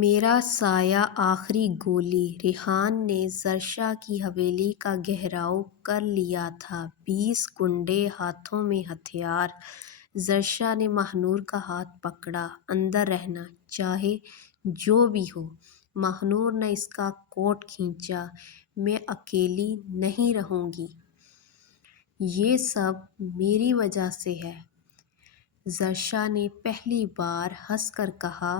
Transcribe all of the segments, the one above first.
میرا سایہ آخری گولی۔ ریحان نے زرشا کی حویلی کا گھیراؤ کر لیا تھا، 20 گنڈے ہاتھوں میں ہتھیار۔ زرشا نے ماہنور کا ہاتھ پکڑا۔ اندر رہنا، چاہے جو بھی ہو۔ ماہنور نے اس کا کوٹ کھینچا۔ میں اکیلی نہیں رہوں گی۔ یہ سب میری وجہ سے ہے۔ زرشا نے پہلی بار ہنس کر کہا،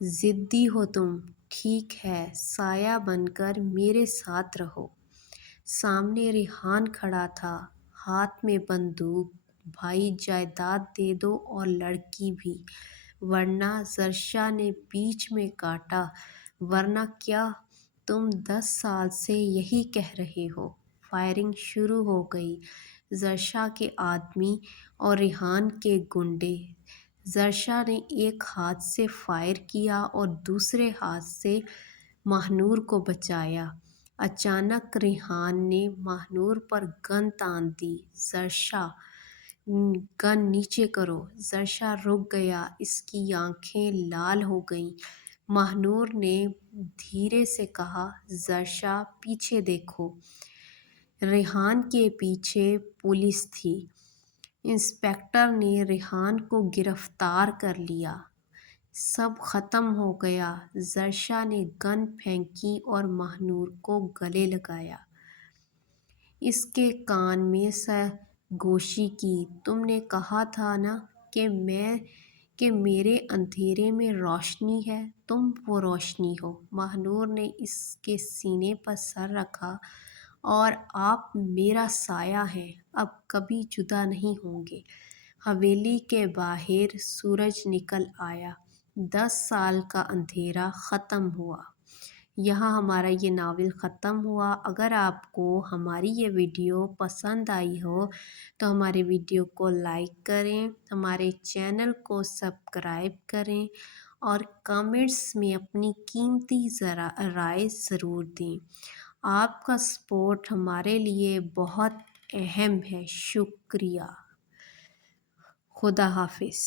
ضدی ہو تم، ٹھیک ہے، سایہ بن کر میرے ساتھ رہو۔ سامنے ریحان کھڑا تھا، ہاتھ میں بندوق۔ بھائی جائیداد دے دو اور لڑکی بھی، ورنہ زرشا نے بیچ میں کاٹا، ورنہ کیا؟ تم 10 سال سے یہی کہہ رہے ہو۔ فائرنگ شروع ہو گئی۔ زرشا کے آدمی اور ریحان کے گنڈے۔ زرشا نے ایک ہاتھ سے فائر کیا اور دوسرے ہاتھ سے ماہنور کو بچایا۔ اچانک ریحان نے ماہنور پر گن تان دی۔ زرشا، گن نیچے کرو۔ زرشا رک گیا، اس کی آنکھیں لال ہو گئیں۔ ماہنور نے دھیرے سے کہا، زرشا پیچھے دیکھو۔ ریحان کے پیچھے پولیس تھی۔ انسپکٹر نے ریحان کو گرفتار کر لیا۔ سب ختم ہو گیا۔ زرشا نے گن پھینکی اور ماہنور کو گلے لگایا۔ اس کے کان میں سرگوشی کی۔ تم نے کہا تھا نا کہ میرے اندھیرے میں روشنی ہے، تم وہ روشنی ہو۔ ماہنور نے اس کے سینے پر سر رکھا، اور آپ میرا سایہ ہیں، اب کبھی جدا نہیں ہوں گے۔ حویلی کے باہر سورج نکل آیا۔ 10 سال کا اندھیرا ختم ہوا۔ یہاں ہمارا یہ ناول ختم ہوا۔ اگر آپ کو ہماری یہ ویڈیو پسند آئی ہو تو ہمارے ویڈیو کو لائک کریں، ہمارے چینل کو سبسکرائب کریں اور کامنٹس میں اپنی قیمتی رائے ضرور دیں۔ آپ کا سپورٹ ہمارے لیے بہت اہم ہے۔ شکریہ۔ خدا حافظ۔